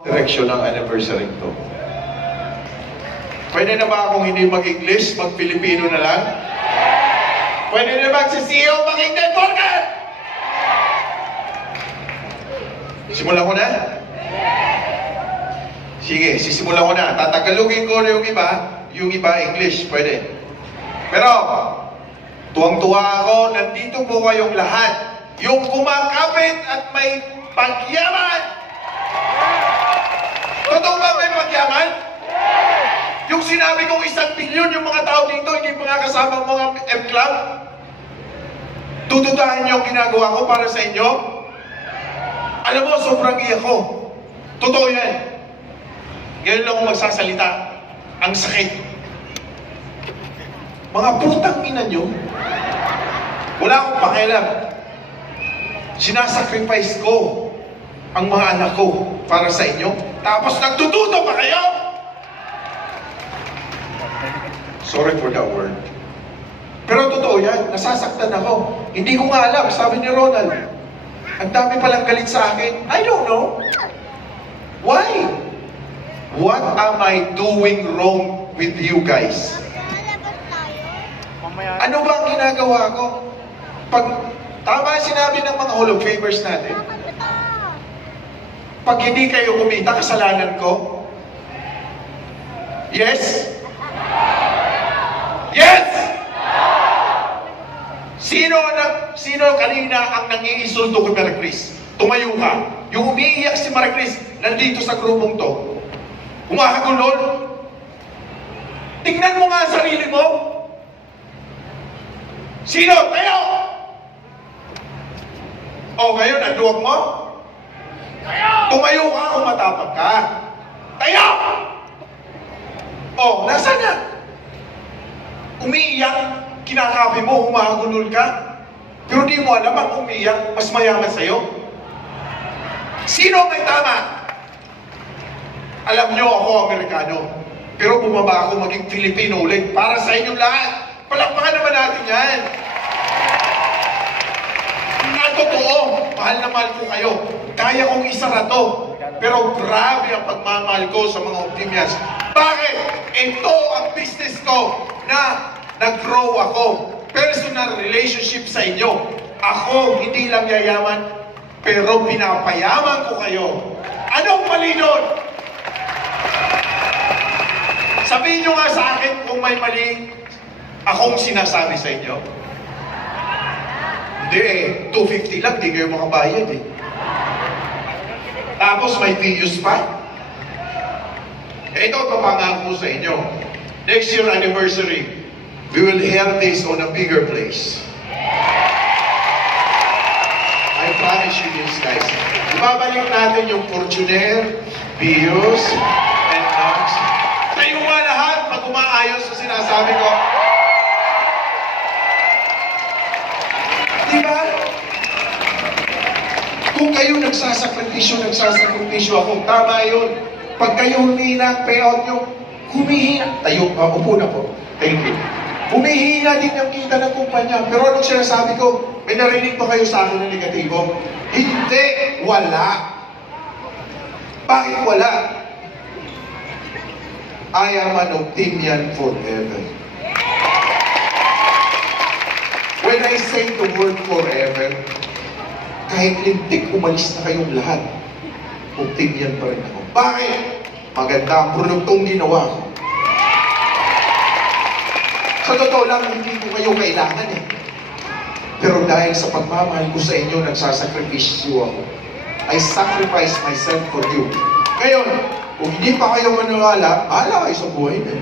Direksyon ng anniversary to. Pwede na ba akong hindi mag-English, mag-Filipino na lang? Pwede na ba si CEO mag-networker? Simulan ko na? Sige, sisimulan ko na. Tatagalogin ko yung iba English, pwede. Pero, tuwang-tuwa ako, nandito po kayong lahat. Yung kumakapit at may pagyaman. Totoo ba may pagyaman? Yung sinabi kong 1 bilyon yung mga tao dito, hindi pa nga kasama mga M-Club? Tutudahan niyo ang ginagawa ko para sa inyo? Alam mo, sobrang iyak ko. Totoo yan. Ngayon lang ako magsasalita. Ang sakit. Mga putang ina nyo, wala akong pakialam. Sinasacrifice ko ang mga anak ko para sa inyo. Tapos nagtututo pa kayo? Sorry for that word. Pero totoo yan, nasasaktan ako. Hindi ko nga alam, sabi ni Ronald. Ang dami palang galit sa akin. I don't know. Why? What am I doing wrong with you guys? Ano ba ang ginagawa ko? Pag tama sinabi ng mga Hall of Famers natin, pag hindi kayo kumita, kasalanan ko? Yes? Yes! Sino kanina ang nangiinsulto kay Marie Chris? Tumayo ka. Yung umiiyak si Marie Chris, nandito sa grupong to. Umahagulol. Tingnan mo nga ang sarili mo. Sino? Tayo! O ngayon, nanduwag mo? Tumayo ka kung matapag ka. Tayo! O, nasa na? Umiiyak, kinakapi mo, humahagulol ka. Pero di mo alam ang umiiyak, mas mayaman sa'yo. Sino may tama? Alam nyo ako, Amerikano. Pero bumaba ako maging Filipino ulit para sa inyong lahat. Palakpakan naman natin yan. Ang totoo, mahal na mahal ko kayo. Kaya kong isara to. Pero grabe ang pagmamahal ko sa mga optimians. Bakit? Ito ang business ko na nag-grow ako. Personal relationship sa inyo. Ako, hindi lang yayaman, pero pinapayaman ko kayo. Anong mali doon? Sabihin nyo nga sa akin kung may mali akong sinasabi sa inyo. Hindi eh, 250 lang, di kayo makabayad eh. Tapos may videos pa. Ito, papangako ko sa inyo. Next year anniversary, we will have this on a bigger place. I promise you this, guys. Ibabalik natin yung Fortuner, Bios, and Knox. Kayo nga lahat, pag umaayos sa sinasabi ko. Diba? Kung kayo nagsasakripisyo ako, tama yun. Pag kayo humihina, payout nyo, humihina. Tayo, upo na po. Thank you. Humihina din yung kita ng kumpanya. Pero anong sinasabi ko? May narinig ba kayo sa akin na negatibo? Hindi! Wala! Bakit wala? I am an Optimian forever. When I say the word forever, kahit lintik umalis na kayong lahat, Optimian pa rin ako. Bakit? Maganda ang produktong ginawa ko. Sa totoo lang, hindi ko kayo kailangan eh. Pero dahil sa pagmamahal ko sa inyo, nagsasakripisyo ako. I sacrifice myself for you. Ngayon, kung hindi pa kayo maniwala, bahala kayo sa buhay na.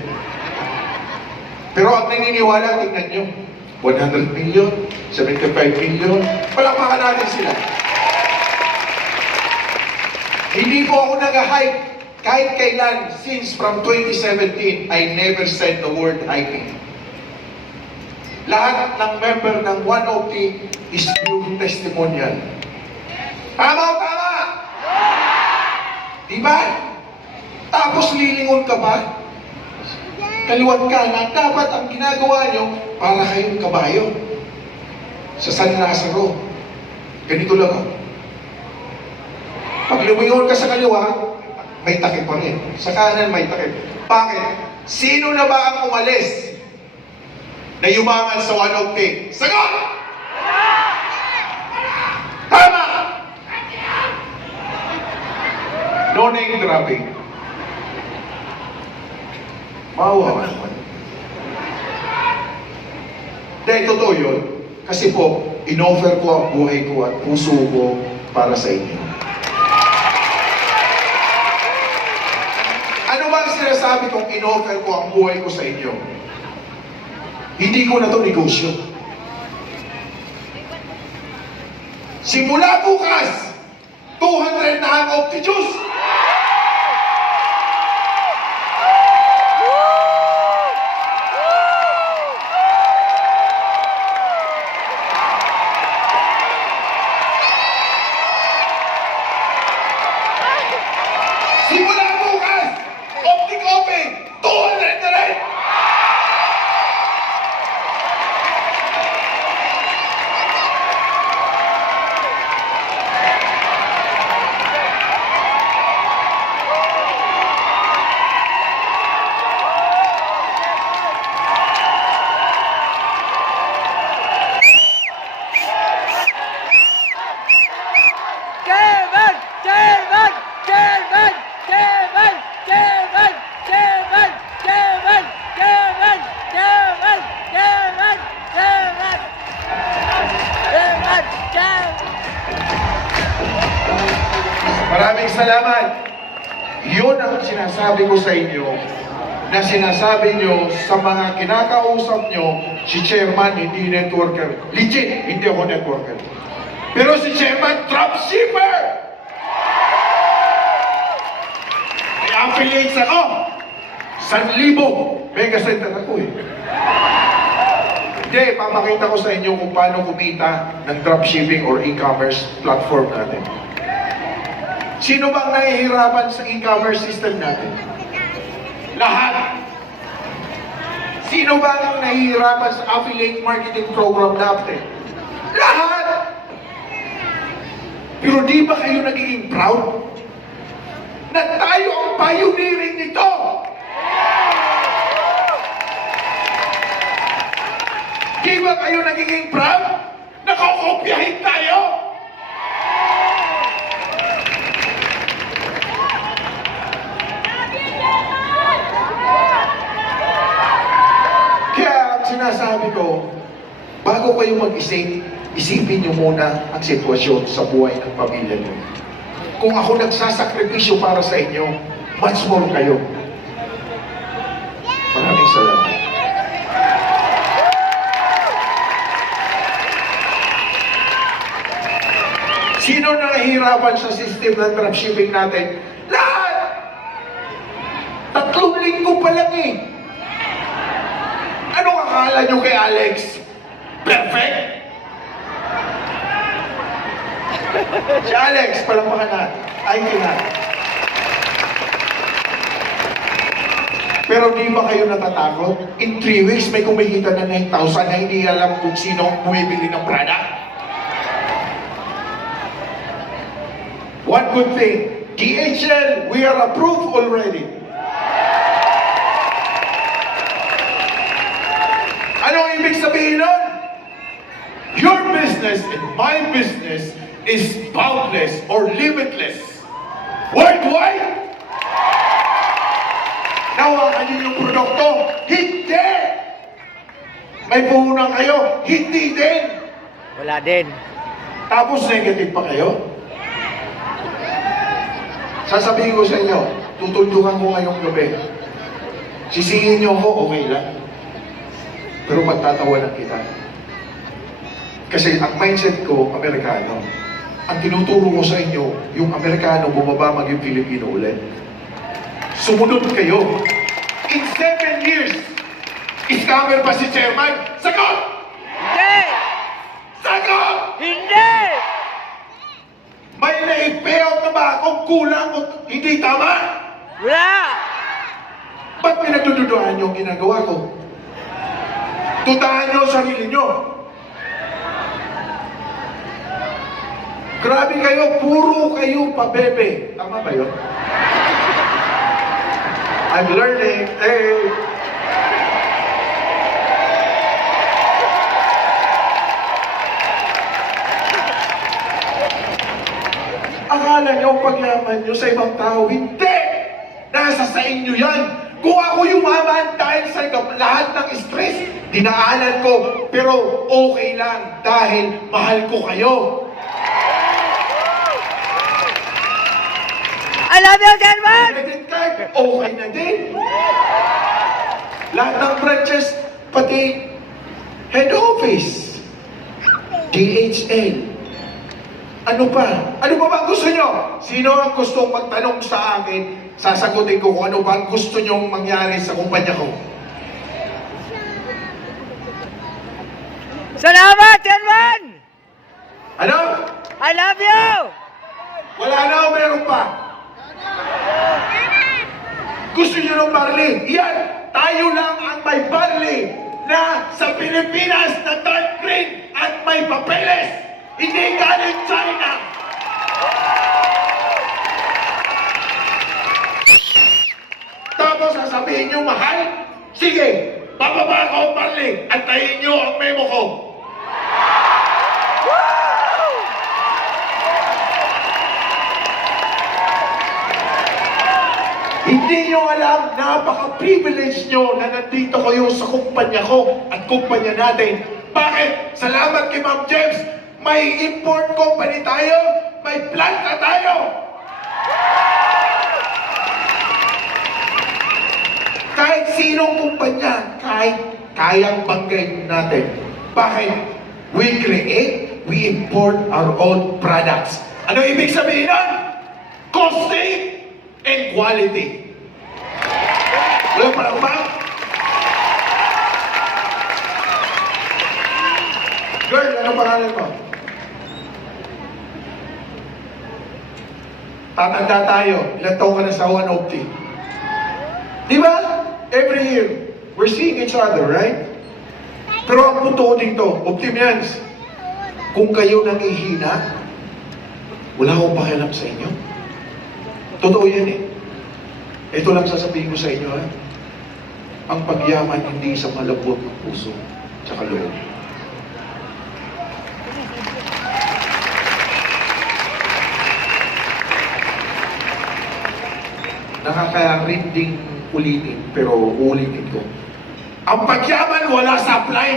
Pero ang naniniwala, tingnan nyo. 100 million, 75 million, palakpakan natin sila. Hindi po ako nag-hype kahit kailan. Since from 2017, I never said the word hyping. Lahat ng member ng 1OT is pure testimonial. Tama o tama? Diba? Tapos lilingon ka ba? Kaliwat ka na, dapat ang ginagawa nyo para kayong kabayo. Sa San Lazaro, ganito lang. Pag lumingon ka sa kaliwa, may takip pa rin. Sa kanan may takip. Bakit? Sino na ba ang umalis na yumaman sa one ok? Sagot! Tama! No name dropping. Maawa naman. Dahil totoo yun. Kasi po, in-offer ko ang buhay ko at puso ko para sa inyo. Ano ba ang sinasabi kong in-offer ko ang buhay ko sa inyo? Hindi ko na to negosyo. Simula bukas, 200 na ang Opti-Juice! Simula bukas, Optic Open, 200 na rin! Kevin! Kevin! Kevin! Kevin! Kevin! Kevin! Kevin! Kevin! Kevin! Kevin! Kevin! Kevin! Kevin! Maraming salamat. Yun ang sinasabi ko sa inyo na sinasabi nyo sa mga kinakausap nyo, si Chairman hindi networker. Legit, hindi ako networker. Pero si Chairman, dropshipper! May affiliates ako. 1,000 mega center ako eh. Hindi, papakita ko sa inyo kung paano kumita ng dropshipping or e-commerce platform natin. Sino bang nahihirapan sa e-commerce system natin? Lahat. Sino bang nahihirapan sa affiliate marketing program natin? Lahat. Pero di ba kayo nagiging proud na tayo ang pioneering nito? Di ba kayo nagiging proud na kokopyahin tayo? Kaya ang sinasabi ko, bago kayo mag-isip, isipin niyo muna ang sitwasyon sa buhay ng pamilya niyo. Kung ako nagsasakripisyo para sa inyo, much more kayo. Maraming salamat. Sino nahihirapan sa system ng dropshipping natin? Lahat! 3 linggo pa lang eh. Anong akala nyo kay Alex? Perfect? Si Alex, palampakan natin. Ay, na. Pero di ba kayo natatakot? In 3 weeks, may kumikita na 9,000 na hindi alam kung sino ang bumibili ng product. One good thing, DHL, we are approved already. Anong ibig sabihin nun? Your business and my business is boundless or limitless. Worldwide! Nawakan niyo yung produkto? Hindi! May puhunan kayo? Hindi din! Wala din. Tapos negative pa kayo? Sasabihin ko sa inyo, tutuldukan ko ngayong gabi. Sisihin niyo ako, okay lang. Pero pagtatawanan kita. Kasi ang mindset ko, Amerikano. Ang tinuturo ko sa inyo, yung Amerikano bumaba maging Pilipino ulit. Sumunod kayo. In 7 years, scammer ba si Chairman? Sagot! Hindi! Sagot! Hindi! May na-payout na ba akong kulang o hindi tama? Wala! Ba't pinagdududuhan niyo ang ginagawa ko? Tutahan niyo ang sarili niyo. Grabe kayo, puro kayo pabebe. Tama ba yun? I'm learning. Hey. Akala nyo pagyaman nyo sa ibang tao, hindi! Nasa sa inyo yan! Kung ako yumaman dahil sa lahat ng stress, dinaanan ko, pero okay lang dahil mahal ko kayo. I love you, German! Credit card, okay na din. Lahat ng branches, pati head office, DHL. Ano pa? Ano pa ba ang gusto nyo? Sino ang gustong magtanong sa akin? Sasagutin ko kung ano ba ang gusto nyong mangyari sa kumpanya ko. Salamat, German! Ano? I love you! Wala na o meron pa? Gusto nyo ng barley? Yan! Tayo lang ang may barley na sa Pilipinas na dark green at may papeles! Hindi galing China! Tapos sasabihin nyo mahal? Sige, bababa ako ang barley at tayin nyo ang memo ko. Hindi nyo alam, napaka-privilege nyo na nandito kayo sa kumpanya ko at kumpanya natin. Bakit? Salamat kay Ma'am James, may import company tayo, may plant na tayo. Kahit sinong kumpanya, kayang banggain natin. Bakit? We create, we import our own products. Ano ibig sabihin nun? Costing and quality. Wala pa lang ba? Girl, ano pangalan mo? Tatanda tayo. Ilang taon ka na sa One Opti? Di ba? Every year, we're seeing each other, right? Pero ang punto ko dito, Optimians, kung kayo nangihina, wala akong pakialam sa inyo. Totoo yan eh. Ito lang sasabihin ko sa inyo ha. Ang pagyaman hindi sa malabot ng puso tsaka loob. Nakaka-rinding ulitin, pero ulitin ko. Ang pagyaman wala sa apply.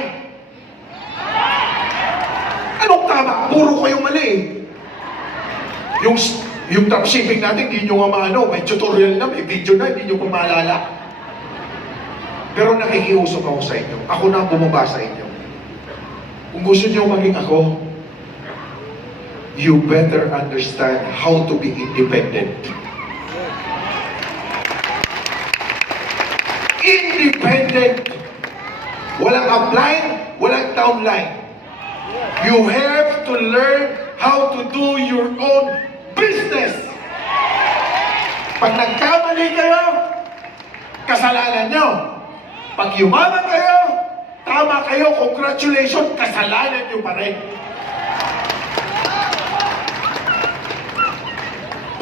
Anong tama? Puro kayo mali eh. Yung dropshipping natin, hindi nyo nga maano, may tutorial na, may video na, hindi nyo pa maalala. Pero nakikiusap ako sa inyo. Ako na ang bumaba sa inyo. Kung gusto nyo maging ako, you better understand how to be independent. Independent. Walang upline, walang downline. You have to learn how to do your own business. Pag nagkamali kayo, kasalanan nyo. Pag yumaman kayo, tama kayo, congratulations, kasalanan nyo pa rin.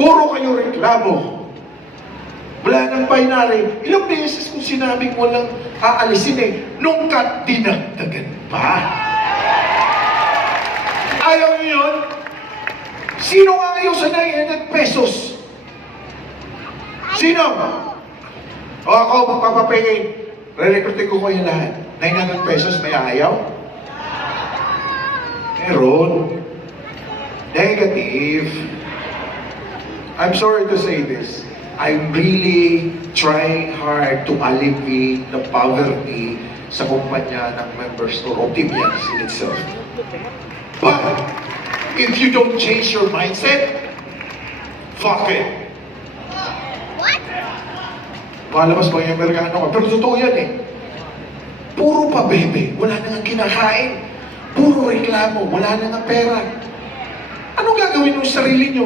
Puro kayo reklamo. Wala nang binary. Ilang beses kong sinabing walang aalisin eh. Nung kat dinagdagan pa. Ayaw niyo yun? Sino nga ayaw sa 900 pesos? Sino? O ako, magpapapingin. Re-recruitin ko kayo lahat. 900 pesos, may ayaw? Meron. Negative. I'm sorry to say this. I'm really trying hard to alleviate the poverty sa kumpanya ng members or Optimians in itself. But, if you don't change your mindset, fuck it. What? Malabas ba yung Amerikano ka? Pero totoo yan eh. Puro pa bebe, wala na nga kinakain. Puro reklamo, wala na nga pera. Anong gagawin ng sarili nyo?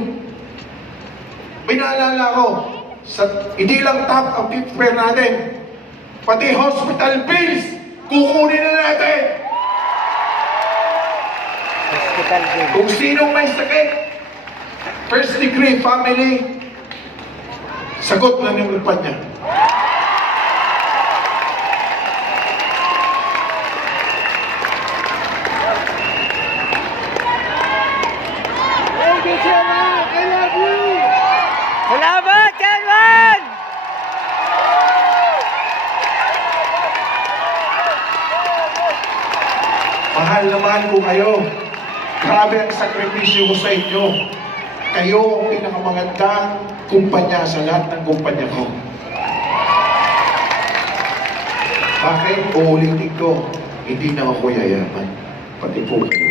May naalala ko, hindi lang top ang prepare natin, pati hospital bills, kukunin na natin. Hospital bill. Kung sinong may sakit, first degree family, sagot na yung lupa niya. Salamat, Chairman! Mahal na mahal ko kayo. Grabe ang sakripisyo ko sa inyo. Kayo ang pinakamagandang kumpanya sa lahat ng kumpanya ko. Bakit? Uulitin ko, hindi na ako yayaman. Pati po kayo.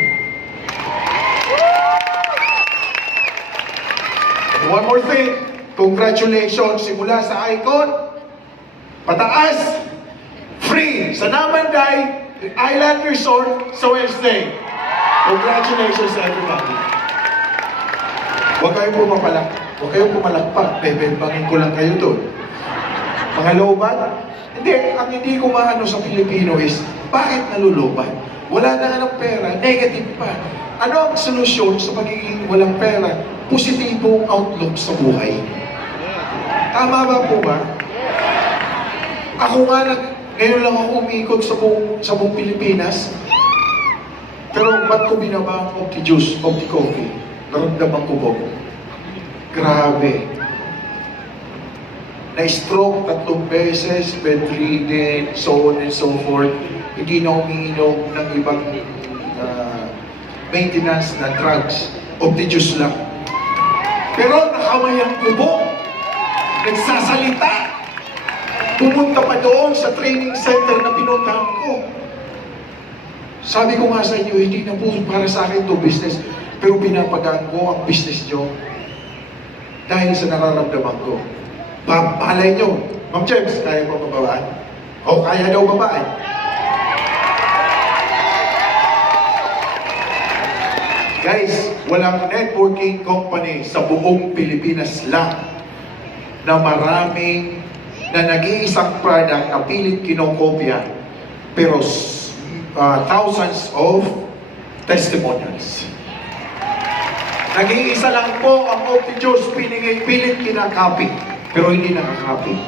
And one more thing, congratulations simula sa Icon, pataas, free sa Namanday Island Resort sa Wednesday. Congratulations everybody. Huwag kayong pumapalak. Huwag kayong pumalakpak. Bebebangin ko lang kayo doon. Mga lobat? Hindi. Ang hindi ko maano sa Pilipino is, bakit nalulobat? Wala na nga ng pera, negative pa. Ano ang solusyon sa pagiging walang pera? Positibong outlook sa buhay. Tama ba po ba? Ako nga, ngayon lang ako umikot sa buong Pilipinas. Pero ba't ko binaba ang Opti Juice, Opti Coffee? Naramdaman ko po. Grabe. Na-stroke 3 beses, bedridden, so on and so forth. Hindi na umiinom ng ibang maintenance na drugs. Opti Juice lang. Pero nakamay ang kubo. Nagsasalita. Pumunta pa doon sa training center na pinuntahan ko. Sabi ko nga sa inyo, hindi na po para sa akin to business, pero pinapagaan ko ang business nyo dahil sa nararamdaman ko. Palay nyo, Ma'am James, kaya mo babaan? O kaya daw babaan? Guys, walang networking company sa buong Pilipinas lang na maraming na nag-iisang product na pilit kinokopya pero thousands of testimonials. Nag-iisa lang po ang Opti Juice, pilit kinakopy pero hindi nakakopy.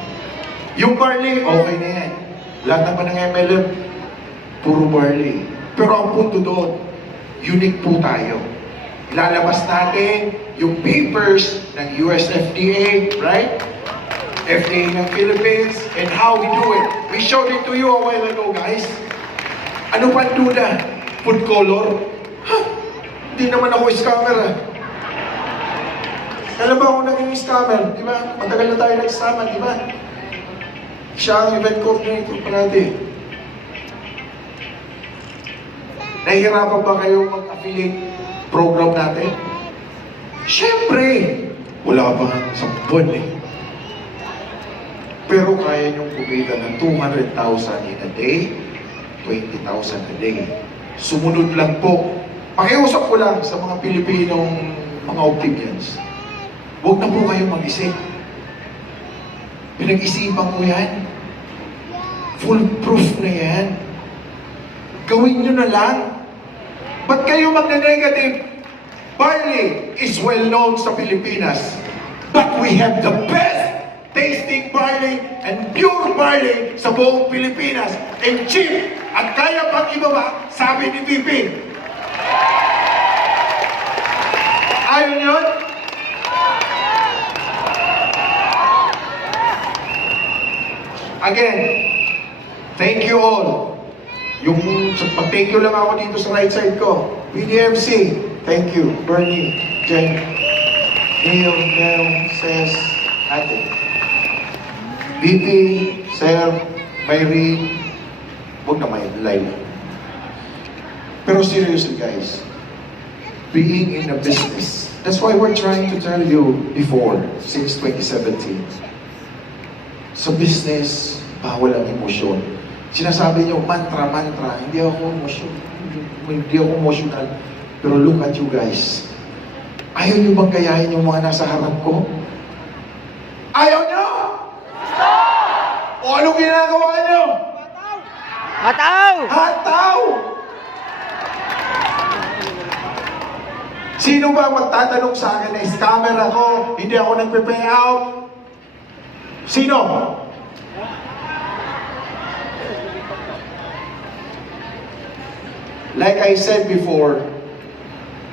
Yung barley, okay na yan. Lahat naman ng MLM, puro barley. Pero ang punto doon, unique po tayo. Ilalabas natin yung papers ng US FDA, right? FDA ng Philippines, and how we do it. We showed it to you a while ago, guys. Ano pa duda? Food color? Ha? Hindi naman ako scammer, ah. Kailan ba ako naging scammer? Di ba? Matagal na tayo nag-scammer, di ba? Siya ang event coordinator parati. Nahihirapan ba kayo mag-affiliate program natin? Siyempre! Wala pa nga sa buwan eh. Pero kaya niyong kumita ng 200,000 in a day, 20,000 a day. Sumunod lang po. Pakiusap ko lang sa mga Pilipinong mga optimians. Huwag na po kayong mag-isip. Pinag-isipan ko yan. Full proof na yan. Gawin nyo na lang. Ba't kayo magne-negative? Barley is well known sa Pilipinas. But we have the best tasting barley and pure barley sa buong Pilipinas. And cheap. At kaya pang ibaba, sabi ni VP. Ayaw nyo? Again, thank you all. Yung pag-thank you lang ako dito sa right side ko. BDMC, thank you. Bernie, Jen, Neil, Mel, Ses, Ate. BP, Sir, Myrene, huwag na may live. Pero seriously guys, being in a business, that's why we're trying to tell you before, since 2017. Sa business, bawal ang emosyon. Sinasabi niyo, mantra, hindi ako emotional. Pero look at you guys. Ayaw niyo bang gayahin yung mga nasa harap ko? Ayaw niyo? O anong ginagawa niyo? Hataw! Hataw! Sino ba magtatanong sa akin na scammer ako, hindi ako nagpe-pay out? Sino? Like I said before,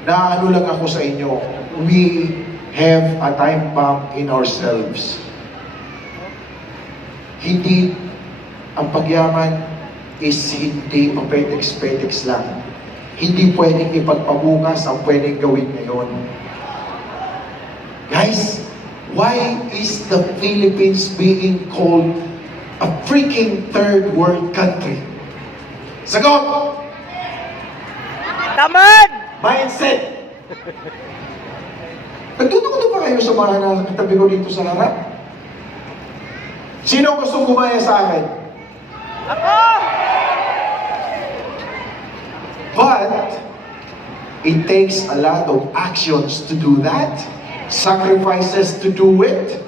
na ano lang ako sa inyo, we have a time bomb in ourselves. Hindi, ang pagyaman is hindi papetex-petex lang. Hindi pwedeng ipagpabukas ang pwedeng gawin ngayon. Guys, why is the Philippines being called a freaking third world country? Sagot! Tamad! Mindset! Nagtututo pa kayo sa mga nakatabi ko dito sa harap? Sino gusto gumaya sa akin? Ako! But, it takes a lot of actions to do that, sacrifices to do it,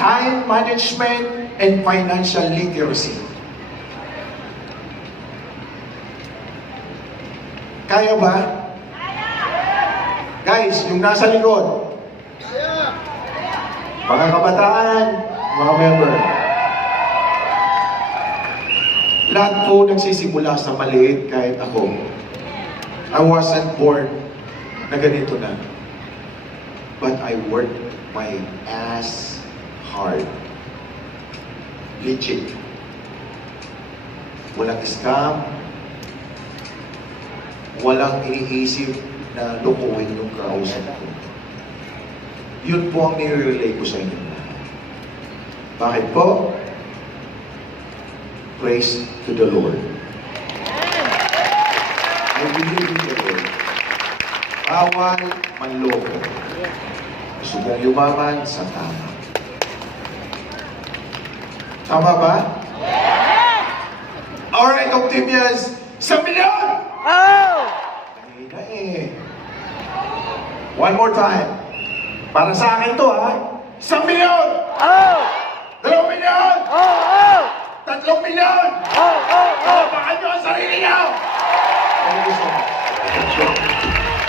time management, and financial literacy. Kaya ba? Guys, yung nasa likod. Mga kabataan, mga member. Lahat po nagsisimula sa maliit kahit ako. I wasn't born na ganito na. But I worked my ass hard. Legit. Walang scam. Walang iniisip na lukuhin yung kausap ko. Yun po ang nire-relay ko sa inyo. Bakit po? Praise to the Lord. I believe in the Lord. Bawal manloko. Gusto mong yumaman sa tama. Tama ba? Alright, Optimians! 1 milyon! Oh! Kanina eh. One more time. Para sa akin to ha. 1 milyon! Oh! 2 milyon! Oh! Oh! 3 milyon! Oh! Oh! Oh! Baka nyo ang sarili nyo! Thank you so much.